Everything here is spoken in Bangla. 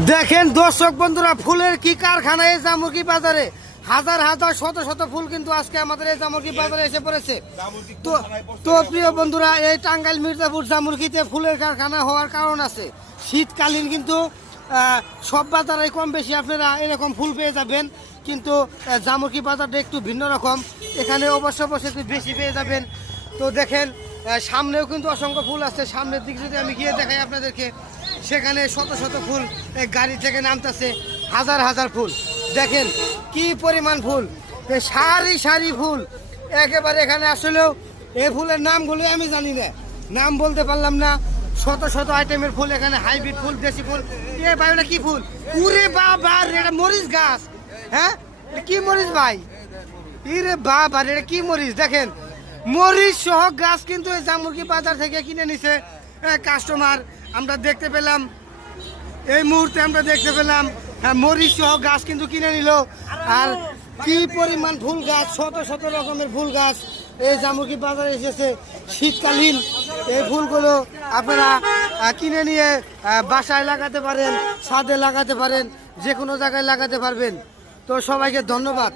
দেখেন দর্শক বন্ধুরা, ফুলের কি কারখানা এই জামুরকি বাজারে। হাজার হাজার শত শত ফুল কিন্তু আজকে আমাদের এই জামুরকি বাজারে এসে পড়েছে। তো তো প্রিয় বন্ধুরা, এই টাঙ্গাইল মির্জাপুর জামুরকিতে ফুলের কারখানা হওয়ার কারণ আছে। শীতকালীন কিন্তু সব বাজারে কম বেশি আপনারা এরকম ফুল পেয়ে যাবেন, কিন্তু জামুরকি বাজারটা একটু ভিন্ন রকম। এখানে অবশ্য একটু বেশি পেয়ে যাবেন। তো দেখেন সামনেও কিন্তু অসংখ্য ফুল আছে। সামনের দিক যদি আমি গিয়ে দেখাই আপনাদেরকে, সেখানে শত শত ফুল গাড়ি থেকে নামতেছে, হাজার হাজার ফুল। দেখেন কি পরিমাণ ফুল, সারি সারি ফুল একেবারে। এখানে আসলেও এই ফুলের নামগুলো আমি জানি না, নাম বলতে পারলাম না। শত শত আইটেমের ফুল এখানে, হাইব্রিড ফুল, দেশি ফুল। এ ভাই এটা কি ফুল? উরে বাবা, এটা মরিচ গাছ। হ্যাঁ, কি মরিচ ভাই? ইরে বাবা, এটা কি মরিচ? দেখেন মরিচ সহ গাছ কিন্তু এই জামুরকি বাজার থেকে কিনে নিছে কাস্টমার। আমরা দেখতে পেলাম, এই মুহূর্তে আমরা দেখতে পেলাম মরিচ সহ গাছ কিন্তু কিনে নিল। আর কি পরিমাণ ফুল গাছ, শত শত রকমের ফুল গাছ এই জামুরকি বাজারে এসেছে। শীতকালীন এই ফুলগুলো আপনারা কিনে নিয়ে বাসায় লাগাতে পারেন, ছাদে লাগাতে পারেন, যে কোনো জায়গায় লাগাতে পারবেন। তো সবাইকে ধন্যবাদ।